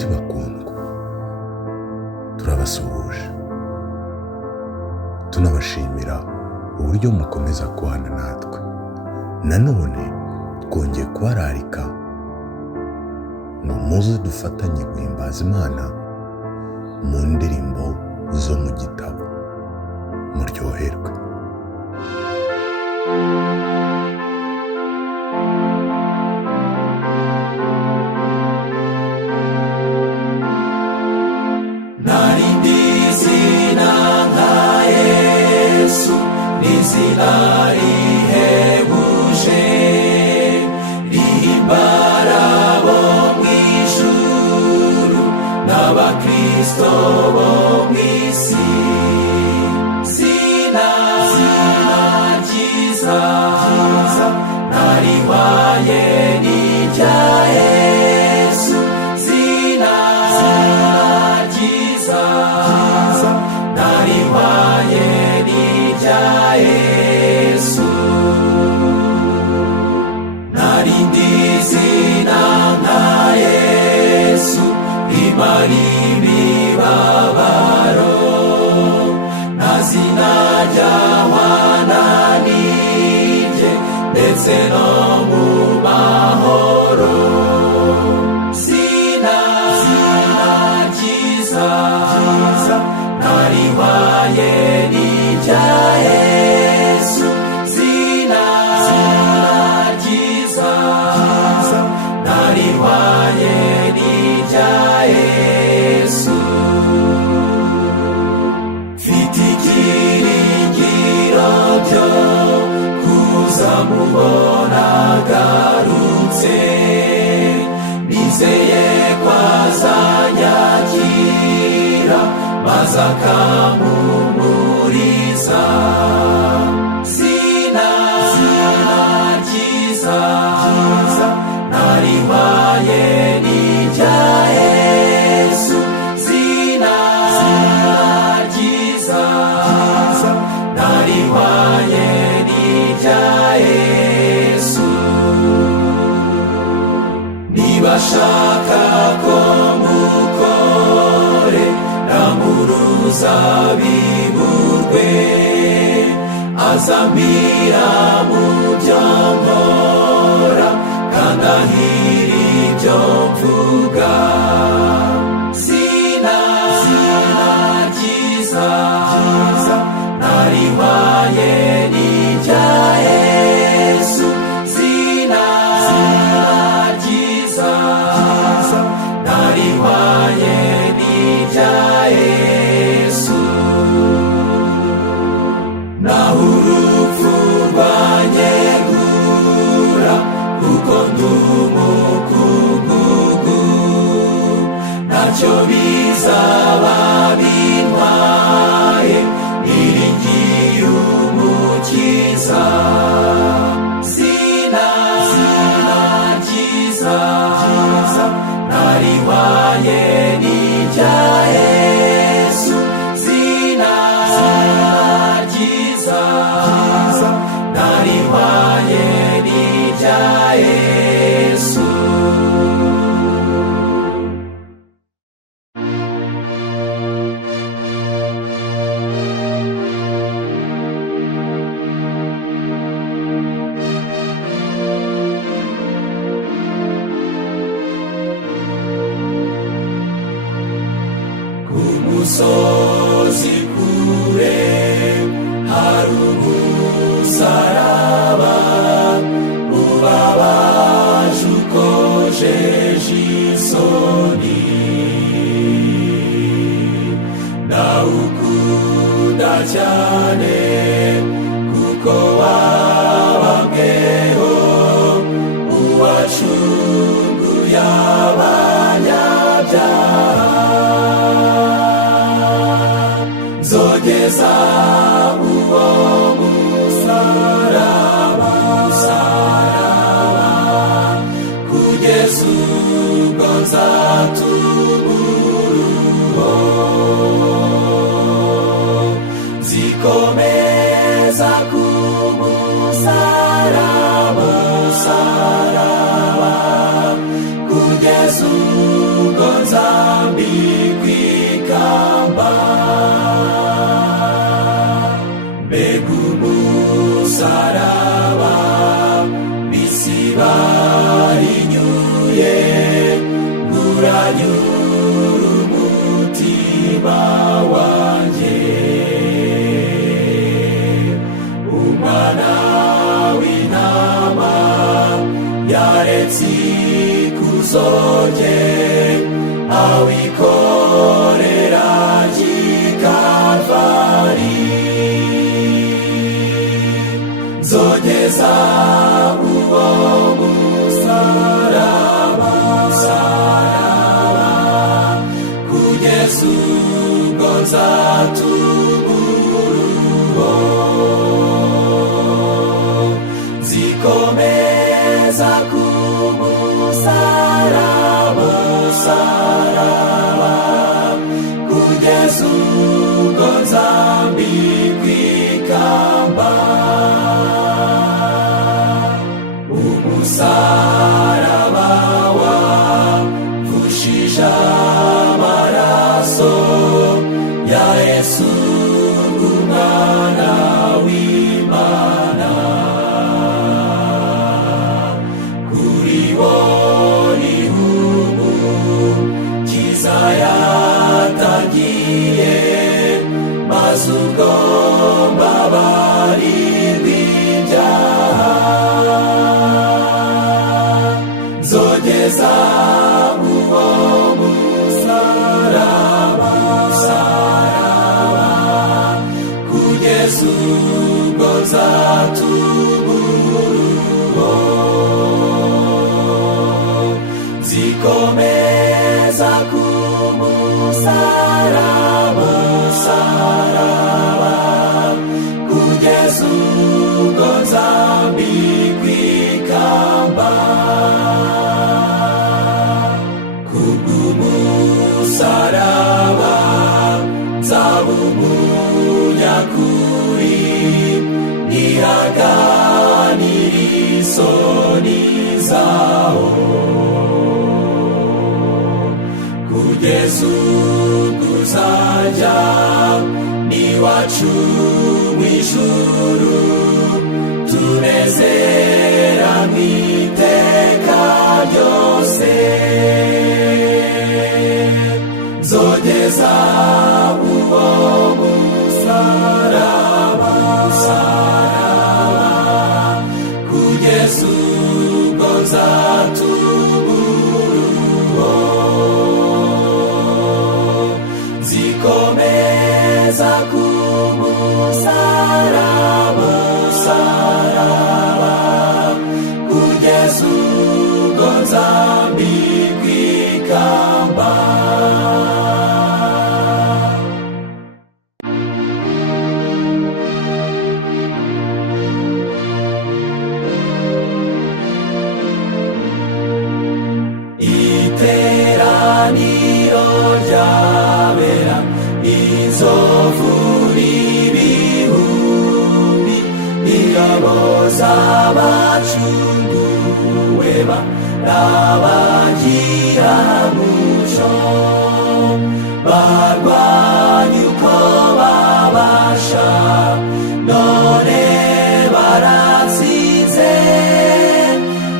Nshuti bakundwa, turabasuhuje tunabashimira uburyo mukomeza kubana natwe. Nanone twongeye kubararika ngo muze dufatanye guhimbaza Imana mu ndirimbo zo mu gitabo. Muryoherwe. Izina rihebuje rihimbara bo mw'ijuru n'abakristo bo mw'isi. Zina ryiza narihwaye n'irya Yesu. Zina ryiza narihwaye n'irya Yesu. Narindi zina nka Yesu rimara imibabaro, nta zina ryahwana n'irye ndetse no mu mahoro. Zina ryiza narihwaye n'irya Yesu. Zina ryiza narihwaye n'irya Yesu. Mfite ibyiringiro byo kuzamubona agarutse, nizeye ko azanyakira maze akampumuriza. Zina ryiza narihwaye n'irya Yesu. Zina ryiza narihwaye n'irya Yesu. Nibashaka ko mukore mu ruzabibu rwe, azambira mu byo nkora kandi ahira ibyo mvuga. Zina ryiza narihwaye n'irya Yesu. Zina ryiza narihwaye n'irya Yesu. Naho urupfu rwanyegura kuko ndi umukungugu, ntacyo bizaba bintwaye niringiye Umukiza. Zina ryiza narihwaye n'irya Yesu. Zina ryiza narihwaye n'irya Yesu. Umusozi kure hari umusaraba ubabaje ukojeje isoni, ndawukunda cyane kuko wabambweho uwacunguye abanyabyaha. Zogeza uwo musaraba kugeza ubwo nzatubura zikomeza ku musaraba kugeza ubwo nzambikwa ikamba. Mbega umusaraba bisi barinyuye, uranyura umutima wanjye. Umwana w'intama yaretse ikuzo rye, awikorera Kalvari. Nzogeza uwo musaraba kugeza ubwo nzatubura nzikomeza ku musaraba kugeza ubwo nzambikwa ikamba. Umusaraba wavushije amaraso ya Yesu umwana w'Imana. Kuri wo niho umukiza yatangiye, maze ubwo mbabarirwa ibyaha. Nzogeza uwo musaraba kugeza ubwo nzatubura nzikomeza ku musaraba kugeza ubwo nzambikwa ikamba. Kubw'umusaraba nzaba umunyakuri, ntihaganira isoni zawo. Kugeza ubwo uzajya n'iwacu mw'ijuru, tunezeranwe iteka ryose. Nzogeza uwo musaraba kugeza ubwo nzatubura nzikomeza ku musaraba kugeza ubwo nzambikwa ikamba. Iteraniro ry'abera, inzovu n'ibihumbi, ingabo z'abacunguwe n'abagiramuco, barwanya uko babasha, none baratsinze.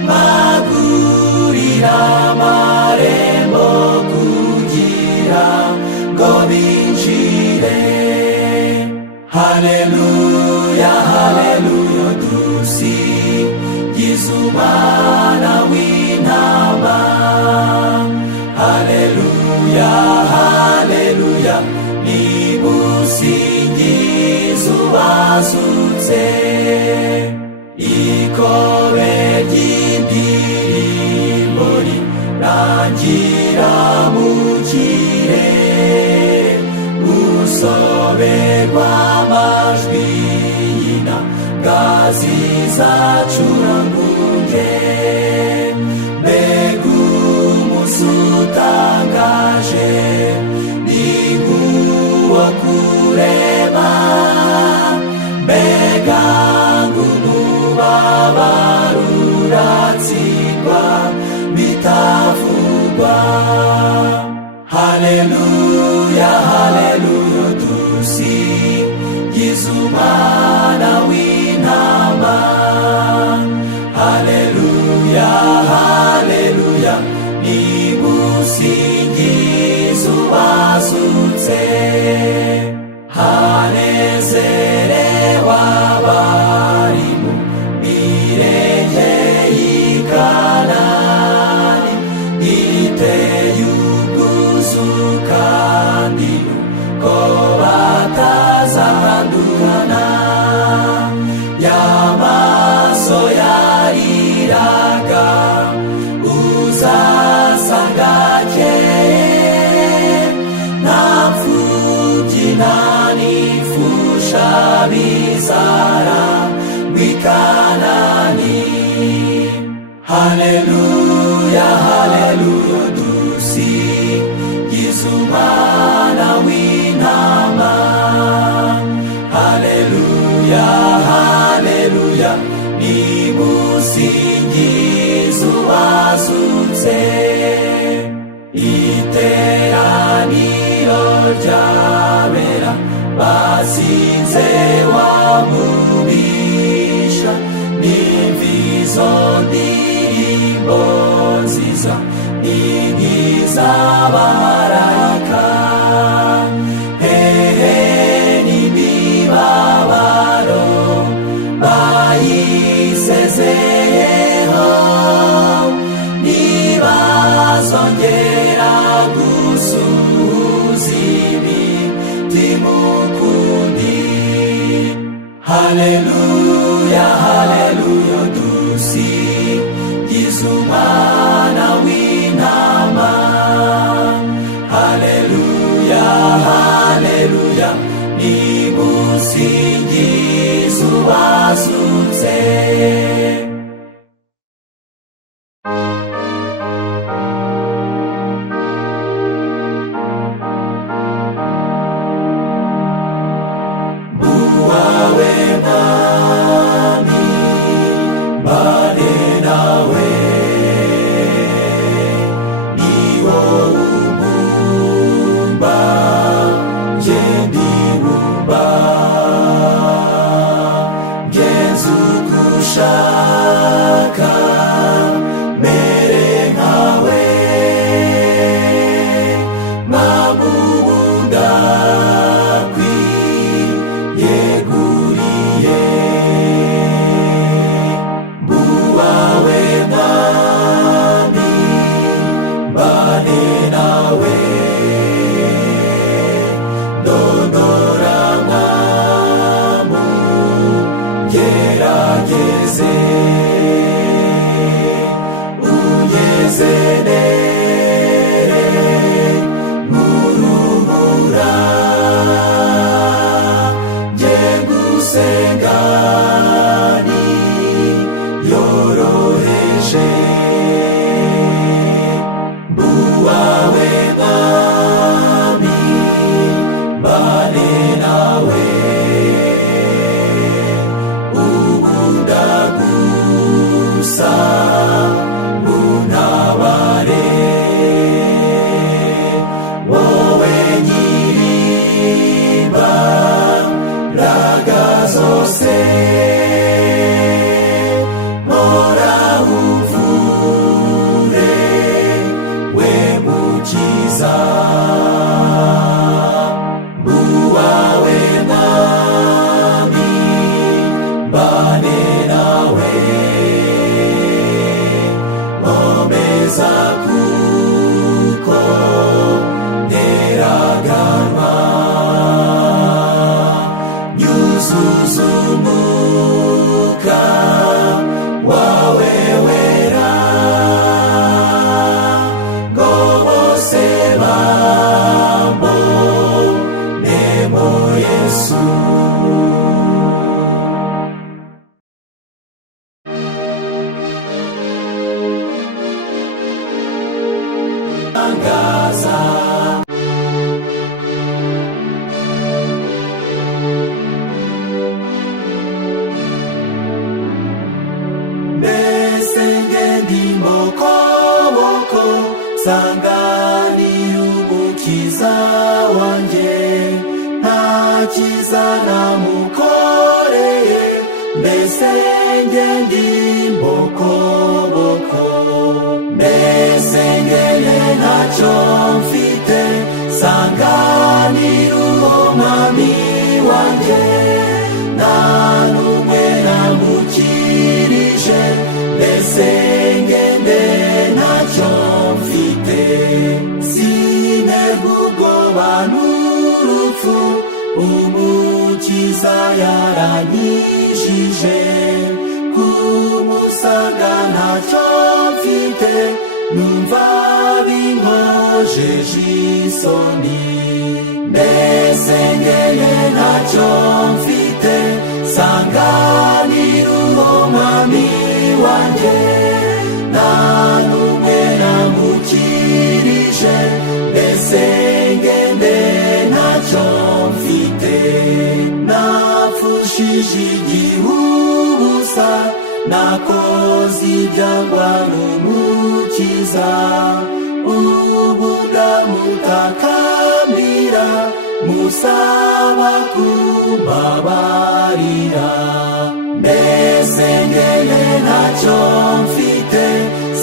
Magurira amarembo kugira ngo binjire. Haleluya, haleluya, dusingize umwana w'intama. Haleluya, haleluya, nimusingize uwazutse. Ikobe ry'indirimbo rirangira mu kirere, urusobe rw'amajwi y'inanga zizacuranguje. Mbega umunsi utangaje, ni nk'uwo kurema. Mbega ng'umubabaro uratsindwa bitavugwa. haleluya haleluya dusingize umwana w'intama. Haleluya haleluya nimusingize uwazutse. Hanezerewe abari mu mirenge y'i Kanani, iteye ubwuzu kandi ko batazandurana. Y'amaso yariraga uzasanga akeye, nta mfubyi nta n'imfusha bizarangwa i Kanani. Haleluya haleluya dusingize umwana w'intama. Haleluya haleluya nimusingize uwazutse. Iteraniro ry'abera basinze wa mubisha, n'imvizo ndirimbo nziza n'iz'abamarayika. Hehe n'imibabaro bayisezeyeho, ntibazongera gusuhuza imitima ukundi. Haleluya haleluya dusingize umwana w'intama. Haleluya haleluya nimusingize uwazutse. Uwawe mwami mbane nawe, ni wowe umbumba nje ndibumba. Ngenza uko ushaka mere nkawe, mwamubunda kwiyeguriye. Mbuwawe mwami mbane nawe, ndondora mwamu gerageze. Unyezenere murumura, nje gusenga ni yoroheje. Mbuwawe mwami mbane nawe, ubunda gusa muntabare. Wowe nyir'imbaraga zose, mpora umvure we mukiza. Mbuwawe mwami mbane nawe, nkomeza kuko nteraganwa. Nyuzuza umwuka wawe wera, ngo bose bambonemo Yesu. Angaza mbese nge ndi moko sa nsanganira umukiza wanjye, nta kiza namukoreye, mbese nge ndi mbokoboko. Mbese ngene ntacyo mfite, sanganira uwo mwami wanjye, nta n'umwe namukirije, mbese ngende ntacyo mfite. Sinerwa ubwoba n'urupfu, umukiza yaranyishije, kumusanga ntacyo mfite, numva binkojeje isoni. Mbese ngene ntacyo mfite, sanganira uwo mwami wanjye, nta n'umwe namukirije, mbese ngende ntacyo mfite. Napfushije igihubusa, nakoze ibyangwa n'umukiza, ubu ndamutakambira, musaba kumbabarira. Mbese ngene ntacyo mfite,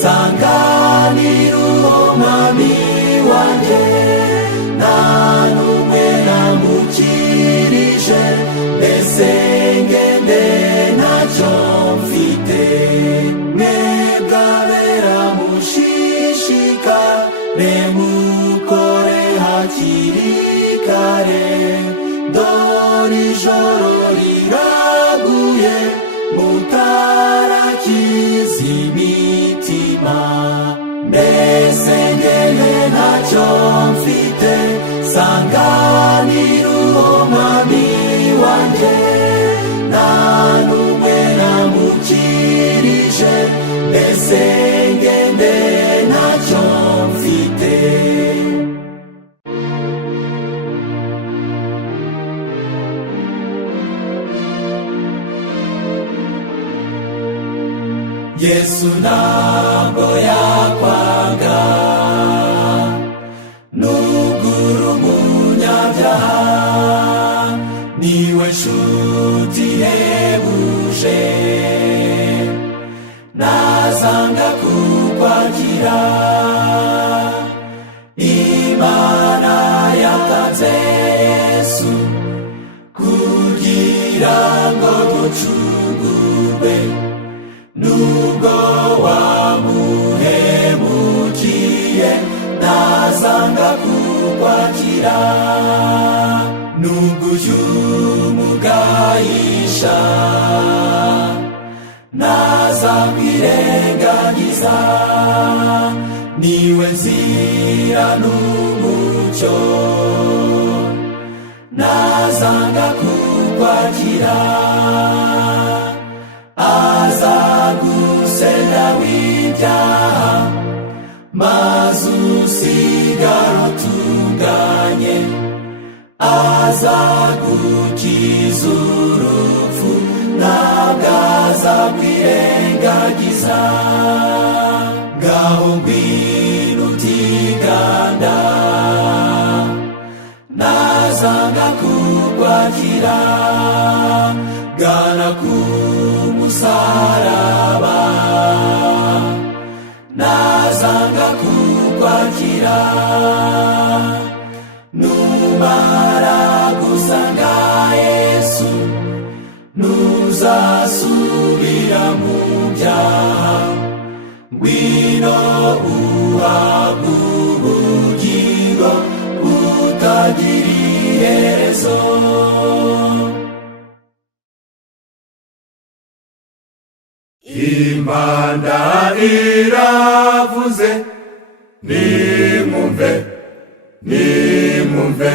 sanganira uwo mwami wanjye, nta n'umwe namukirije, mbese ngende ntacyo mfite. Mwebwe abera mushishika, nemukore hakiri kare, dore ijoro riraguye, mutarakiza imitima. Mbese ngene ntacyo mfite, sanganira uwo mwami wanjye, nta n'umwe namukirije, mbese ngende ntacyo mfite. Yesu ntabwo yakwanga, nugura umunyabyaha, niwe nshuti ihebuje, nazanga kukwakira. Imana yatanze Yesu kugira ngo ducungurwe, nubwo wamuhemukiye, nazanga kukwakira. Nubwo umugayisha, nazakwirengagiza, niwe nzira n'umucyo, nazanga kukwakira. Azagusenda w'ibyaha, maze usigara utunganye, azagukiza urupfu, ntabwo azakwirengagiza. Ngaho ngwino utiganda, nazanga kukwakira, gana ku musaraba, nazanga kukwakira. Numara gusanga Yesu, ntuzasubira mu byaha, ngwino uhabwe ubugingo butagira iherezo. Impanda iravuze, nimumve, nimumve,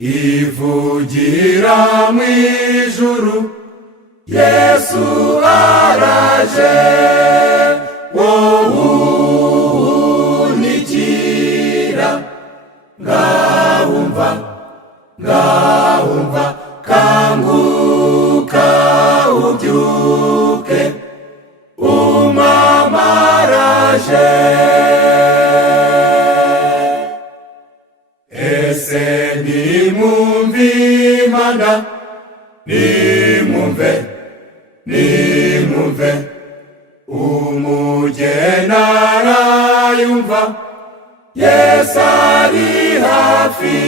ivugira mu ijuru, Yesu araje, wowe unikira. Ngahumva, ngahumva, kanguka ubyuke, umwami araje. umugeni arayumva, Yesu ari hafi,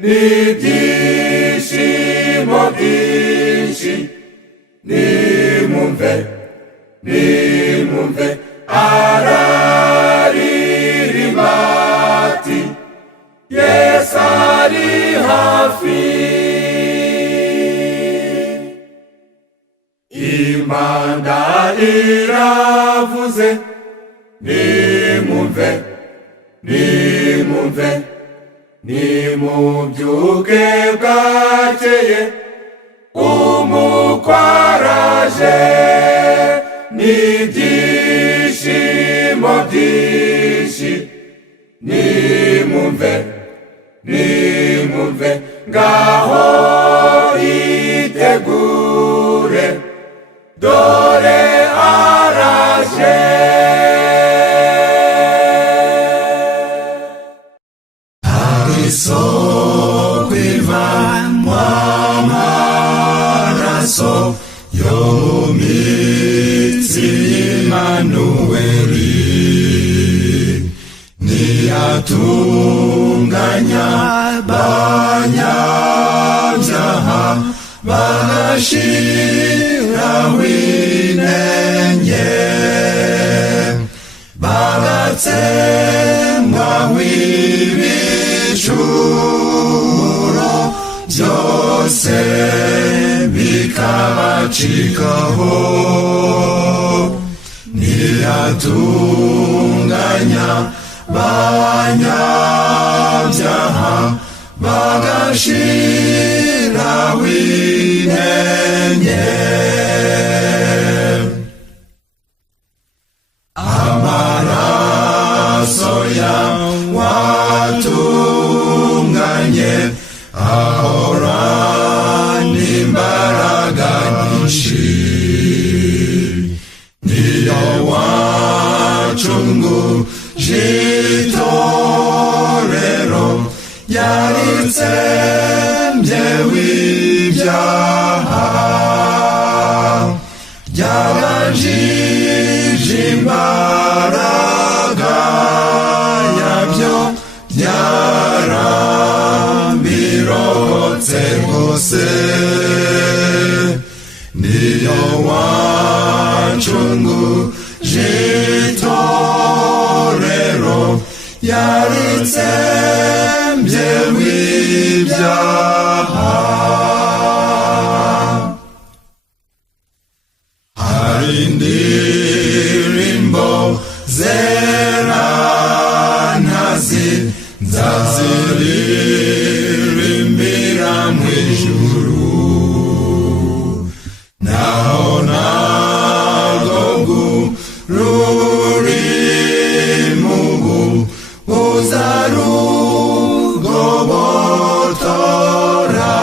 n'ibyishimo byinshi. Nimumve, nimumve, araririmba ati, Yesu ari hafi. Impanda iravuze, nimumve, nimumve, nimubyuke bwakeye, umukwaraje, n'ibyishimo byinshi. Nimumve, nimumve, ngaho itegure, dore araje. Isoko ivanywa amaraso yo mu mitsi y'Imanuweli, niyatunganya abanyabyaha bagashiraho inenge, bagatsembwaho ibicumuro byose bikabacikaho. Niyatunganya abanyabyaha bagashiraho inenge, amaraso yawatunganye ahorana imbaraga nyinshi, niyo wacunguje itorero yaritsembye w'ibyaha, ryabajije imbaraga yabyo, byarambirotse rwose. Niyo wacunguje itorero yaritsembye w'ibyaha. Hari indirimbo zera ntazi nzaziririmbira mu ijuru, naho nagogu rurimubu uzarugobotora,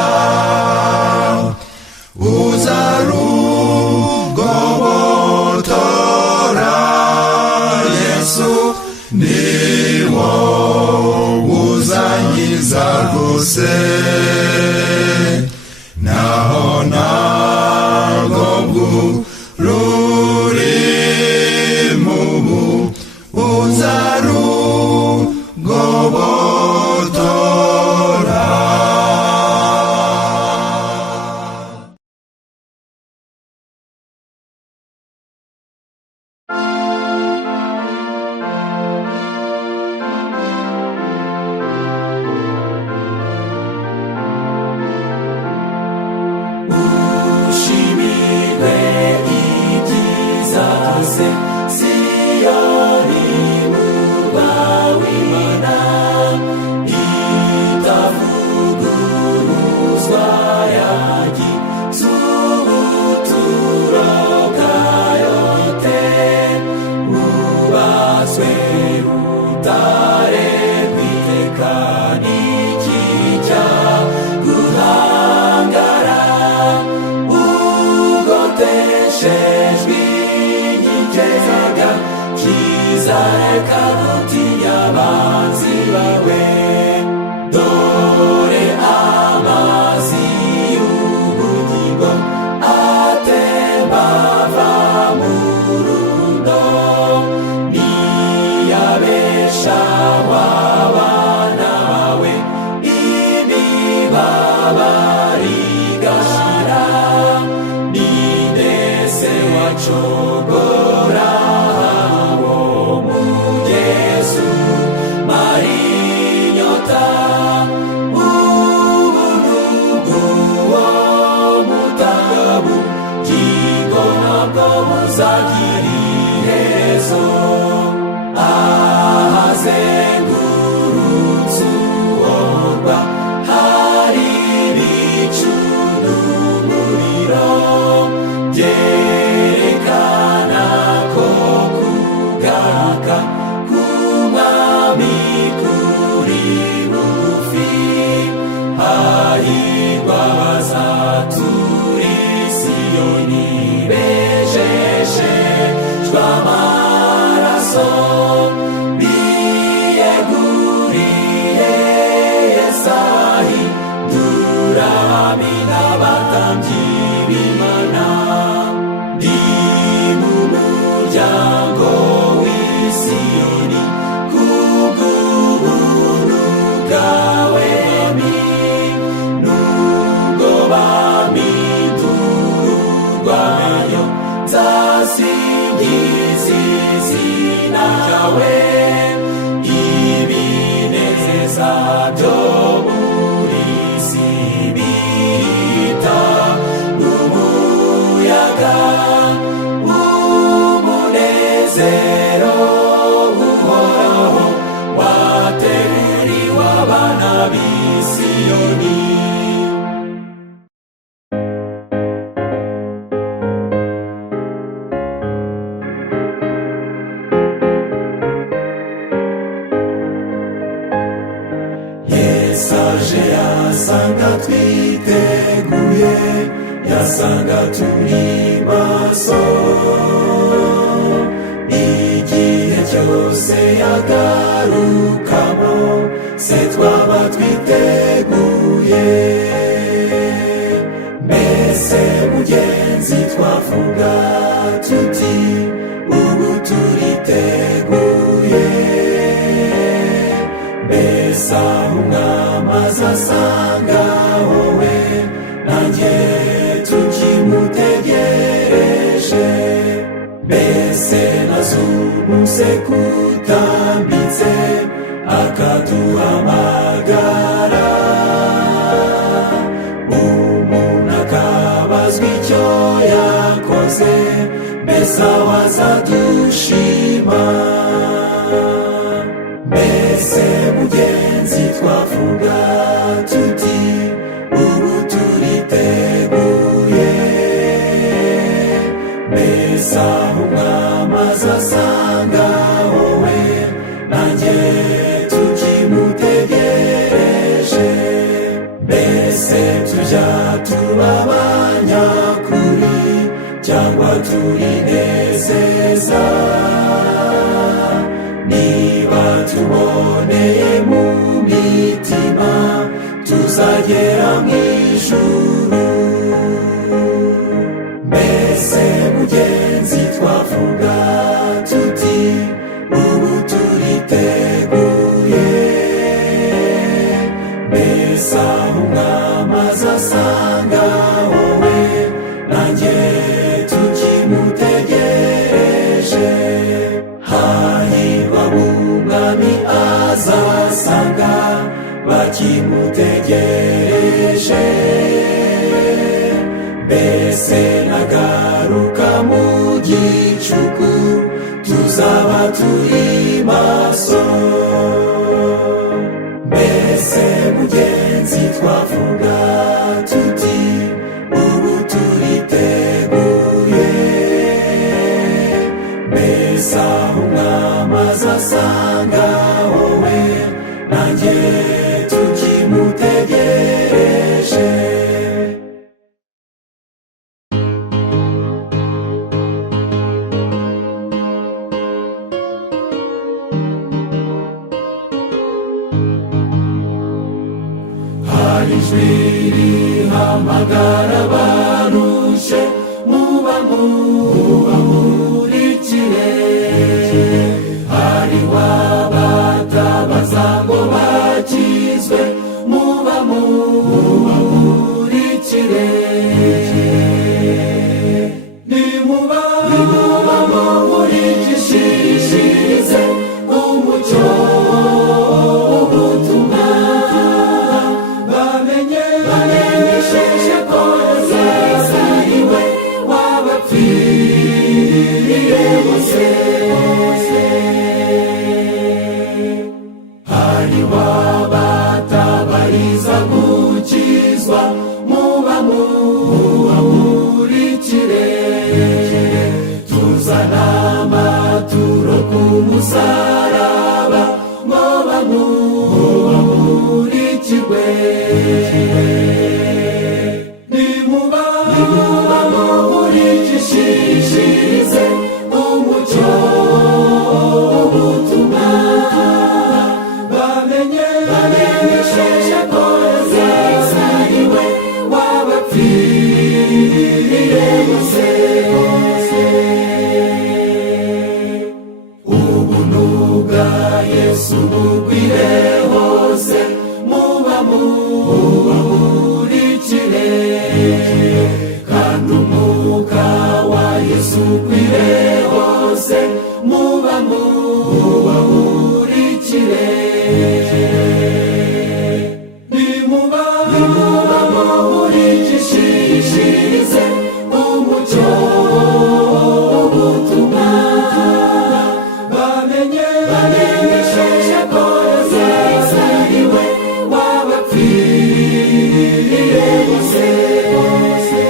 uzarugobotora. Yesu niwo uzankiza rwose, naho nagogu rurimubu uzarugobotora. Ushimire ibyiza byose, Siyoni murwa w'Imana, itavuguruzwa yagize ubuturo bwayo ite, wubatswe rutare rw'iteka, n'iki cyaguhangara, ugoteshejwe inkike kizareka gutinya abanzi bawe. Dore amazi y'ubugingo atemba ava mu ruzi abami n'abatambyi b'Imana. Ndi mu muryango w'Isiyoni kubw'ubuntu bwawe Mwami. Nubwo bampindurwayo nzasingiza izina ryawe. Ibinezeza byo muri isi bihita n'umuyaga. Umunezero uhoraho wateguriwe abana b'i Siyoni. Yesaje yasanga twiteguye, yasanga turi maso. Igihe cyose yagarukamo se twaba twiteguye. Mbese mugenzi twavuga tuti ubu turiteguye? Mbese aho umwami azasanga wowe nanjye tukimutegereje? Mbese nazumuse kutambitse akaduhamagara? Umuntu akabazwa icyo yakoze, mbese aho azadushima? Mbese mugenzi twavuga tuti ubu turiteguye? Mbese aho umwami azasanga wowe nanjye tukimutegereje? Mbese tujya tuba abanyakuri cyangwa turinezeza? Niba tuboneye mu mitima tuzagera mu ijuru. Mbese mugenzi twavuga tuti ubu turiteguye? Mbese aho umwami azasanga wowe nanjye tukimutegereje? Hahirwa umwami azasanga bakimutegereje. Mbese nagaruka mu gicuku tuzaba turi maso? Mbese mugenzi twavuga tuti ubu turiteguye? Mbese aho umwami azasanga wowe nanjye tukimutegereje? Hari ijwi rihamagara abarushe, mubamurikire. Hariho abatabaza ngo bakizwe, mubamurikire. Nimubamurikishirize umucyo w'ubutumwa. Bamenyesheje ko Yesu ari we wabapfiriye bose. Hariho abatabariza gukizwa, mubamurikire. Tuzana amaturo ku musaraba, mubamurikirwe. Nimubamurikishirize umucyo w'ubutumwa. Bamenye hose mubamurikire kandi umwuka wa Yesu ukwire hose mubamurikire nimubamurikishirize umucyo w'ubutumwa bamenyeshe ko Yesu ari we wabapfiriye bose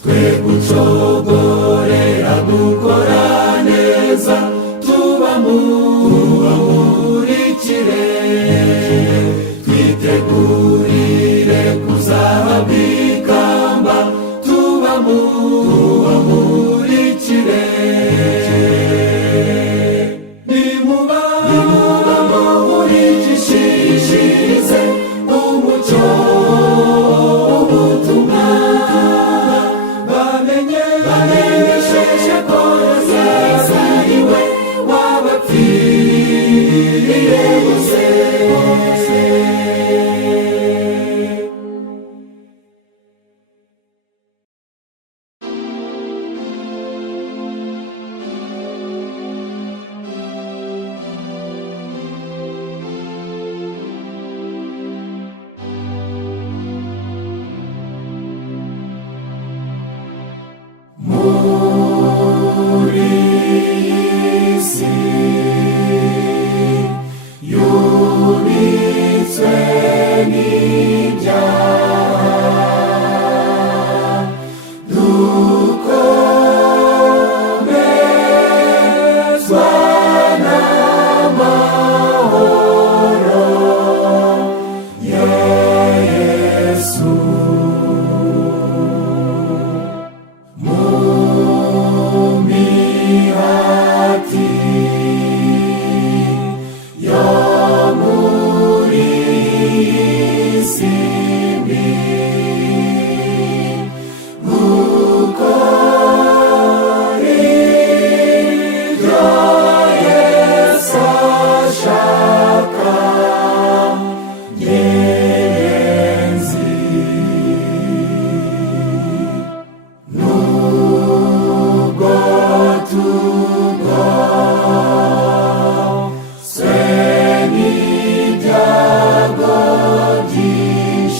twe gucogorera gukora neza tubamurikire twitegurire kuzahabwa ikamba tubamurikire nimubamurikishirize umucyo w'ubutumwa bamenyeshe ko Yesu ari we wabapfiriye bose muri isi yubitswe n'ibyaha dukomezwa n'amahoro ya Yesu mumihati yo muri isi mbi gukora ibyo Yesu ashaka ngenzi nubwo tugose n'ibyago byinshi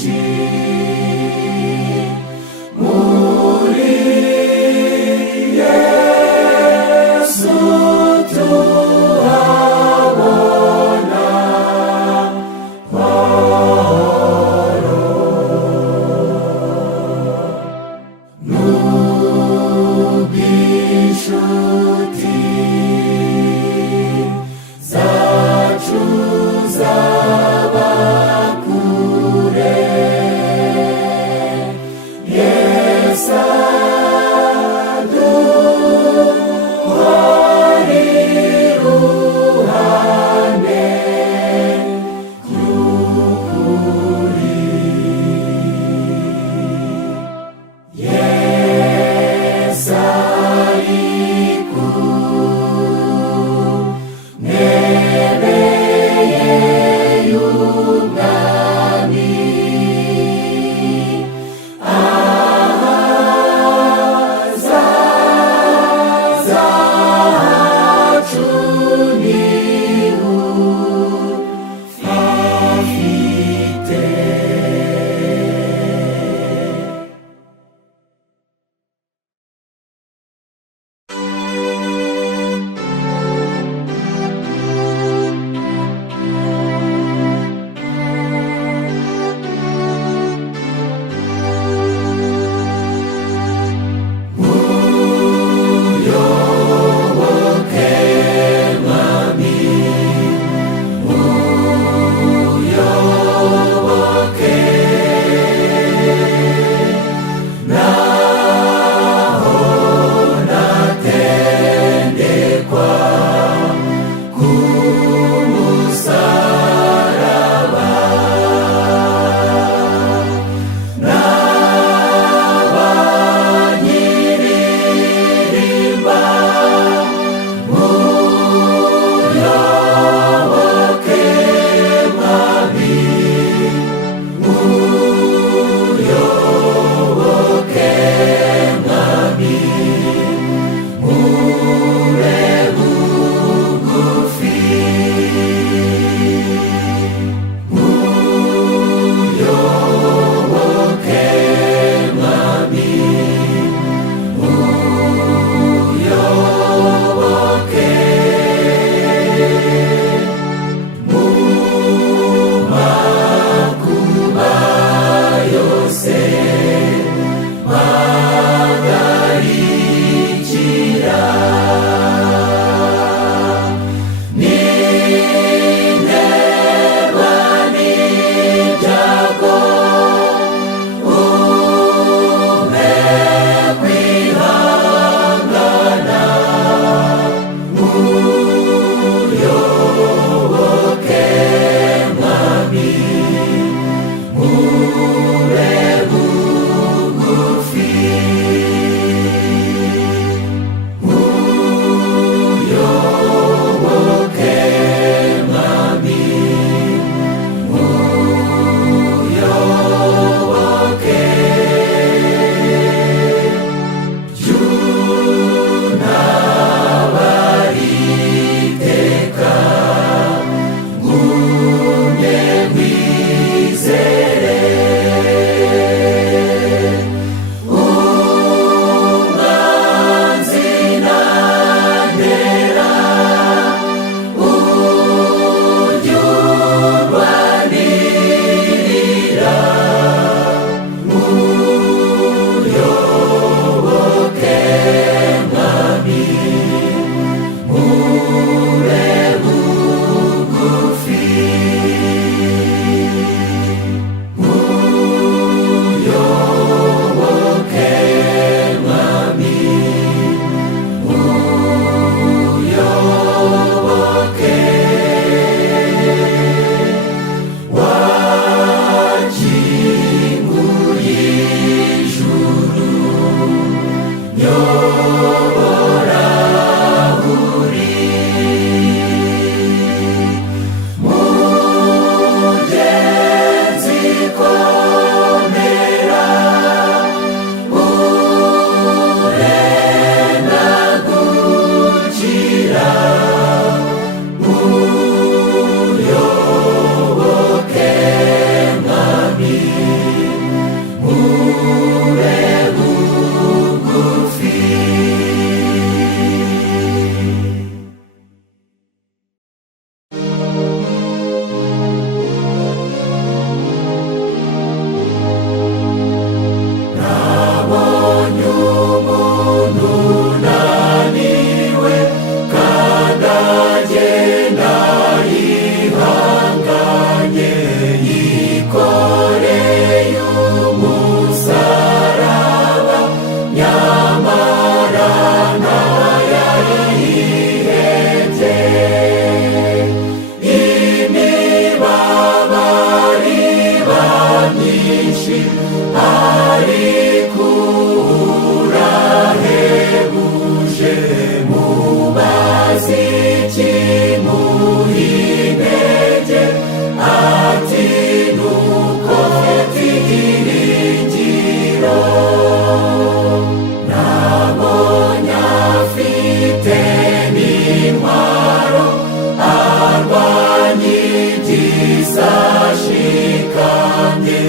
gisashikamye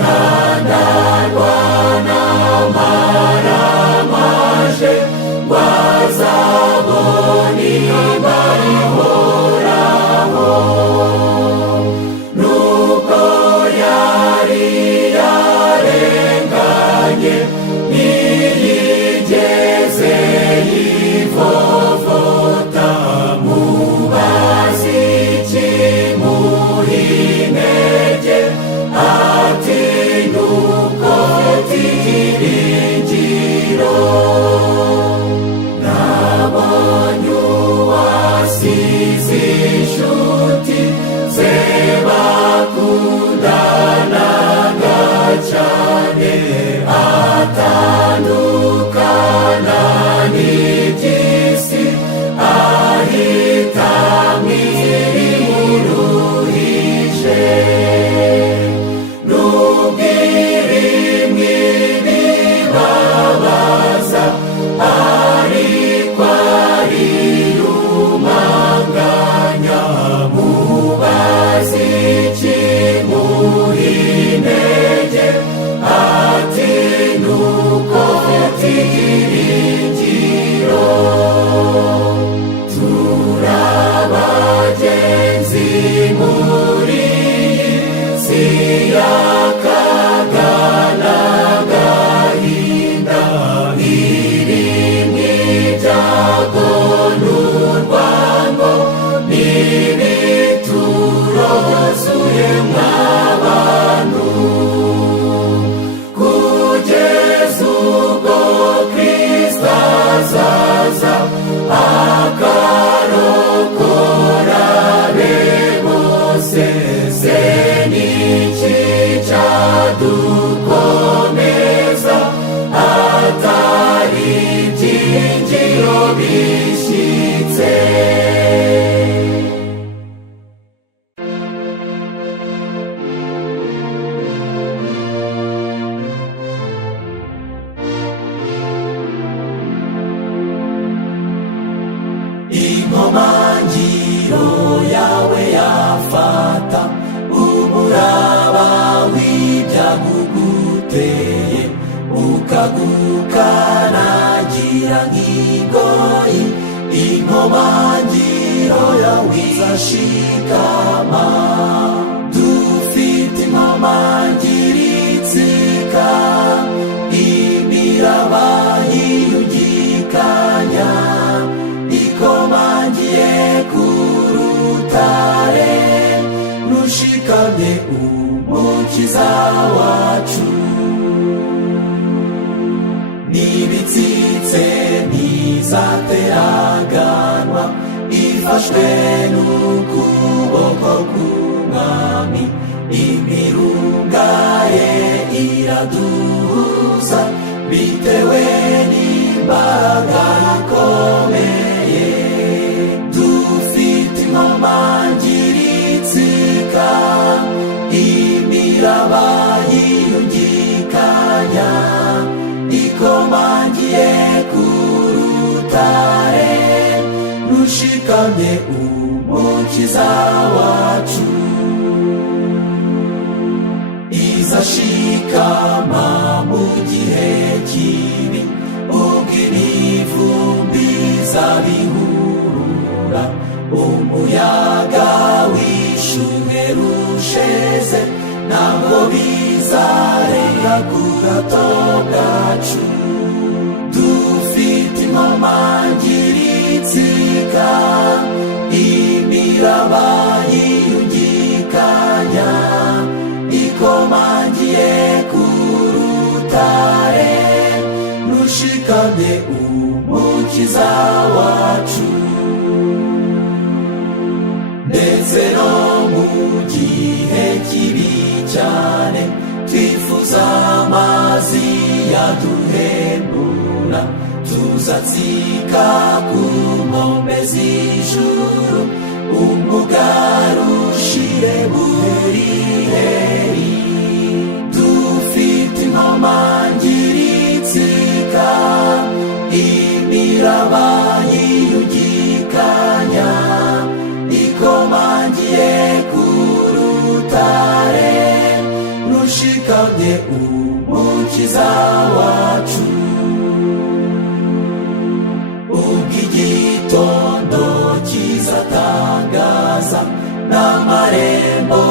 kandarwana maramaje wazaboni barihoraho nuko yari yarenganye ntiyigeze yivovota mubazi ikimuhinege ati nuko tiringiro nabonye uwasize inshuti ze bakundanaga cyane atandukana n'iby'isi ahitamo irimuruhije nubwo irimwo ibibabaza ariko ariyumanganya mubazi ikimuhinege ati nuko tiringiro turabagenzi muri iyi si y'akaga n'agahinda irimwo ibyago n'urwango n'ibituro byuzuye mw'abantu kugeza ubwo Kristo azaza akarokora be bose se n'iki cyadukomeza atari iby'ingiro bishyitse inkomangiro yawe yafata umuraba w'ibyaguguteye ukagukanagira nk'igoyi inkomangiro yawe izashikama dufite inkomangiro itsika imiraba yiyungikanya ikomangiye ku rutare rushikamye umukiza wacu n'ibitsitse ntizateraganwa ifashwe n'ukuboko k'umwami imirunga ye iraduhuza bitewe n'imbaraga ikomeye dufite inkomangiro itsika imiraba yiyungikanya ikomangiye ku rutare rushikamye umukiza wacu izashikama mu gihe kibi ubwo imivumbi izabihurura umuyaga wishuhe rusheze ntabwo bizarenga ku gato bwacu dufite inkomangiro itsika imiraba yiyungikanya ikomangiye ku rutare rushikamye umukiza wacu ndetse no mu gihe kibi cyane twifuza amazi yaduhembura tuzatsika ku nkombe z'ijuru umugaru ushire buheriheri dufite inkomangiro itsika imiraba yiyungikanya ikomangiye ku dushikamye umukiza wacu. Ubw'igitondo kizatangaza n'amarembo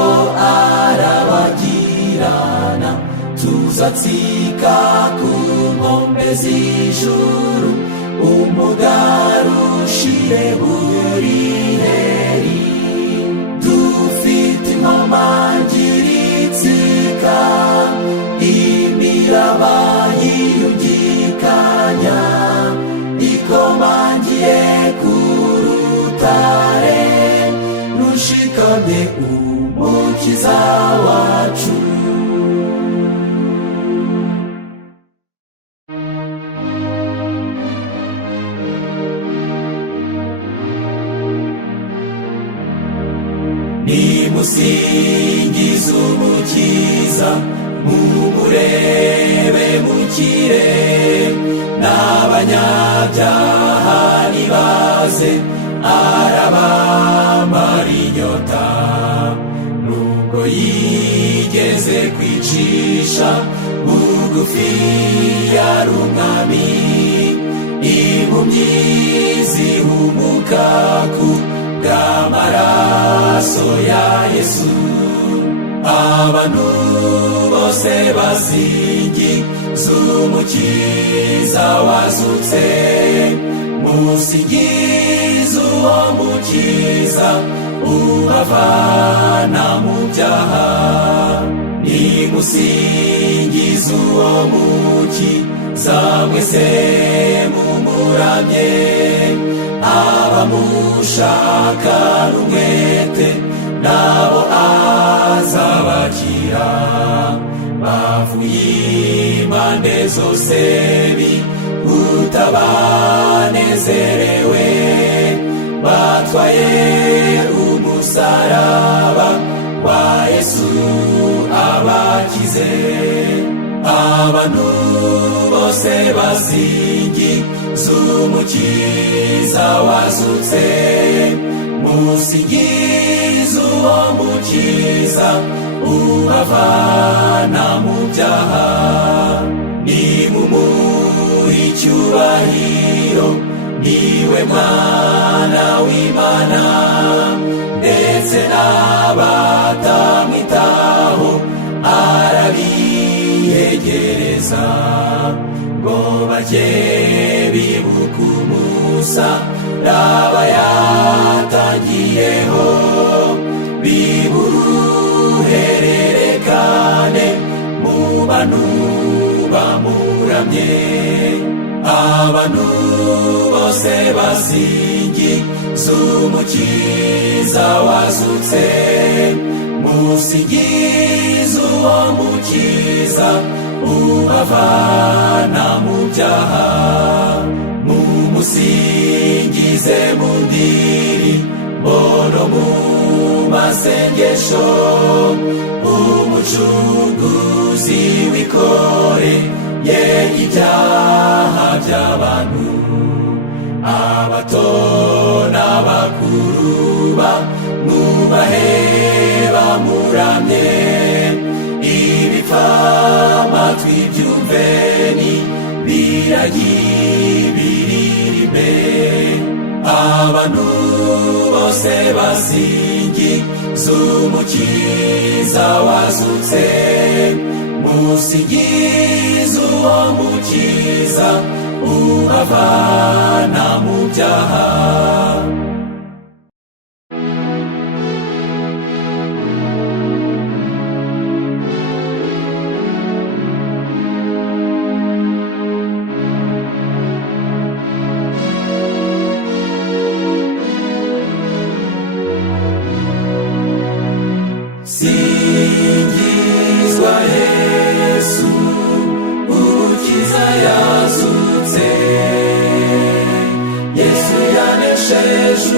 arabagirana, tuzatsika ku nkombe z'ijuru, umugaro ushire buri heri. Dufite inkomangiro itsika, imiraba yiyungikanya, ikomangiye ku rutare, rushikamye umukiza wacu. Nimusingize umukiza, mumurebe mukire, n'abanyabyaha nibaze arabamara inyota. Nubwo yigeze kwicisha bugufi yari umwami, impumyi zihumuka ku bw'amaraso ya Yesu. Abantu bose basingiza umukiza wazutse, musingize uwo mukiza ubavana mu byaha. Nimusingize uwo mukiza mwese mumuramye, abamushaka n'umwete nabo azabakira. Bavuye impande zose bihuta banezerewe, batwaye umusaraba wa Yesu abakize. Abantu bose basingiza umukiza wazutse, musingize uwo mukiza ubavana mu byaha. Nimumuhe icyubahiro, niwe mwana w'Imana, ndetse n'abatamwitaho arabiyegereza, ngo bajye bibuka umusaraba yatangiyeho, biburuhererekane mu bantu bamuramye. Abantu bose basingiza umukiza wazutse, musingize uwo mukiza ubavana mu byaha. Mumusingize mu ndirimbo no mu masengesho, umucunguzi wikoreye ibyaha by'abantu. Abato n'abakuru bamwubahe bamuramye, ibipfamatwi byumve nibiragi biririmbe. Abantu bose basingiza umukiza wazutse, musingize uwo mukiza ubavana mu byaha. Singizwa Yesu, umukiza yazutse. Yesu yanesheje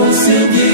turamusingiza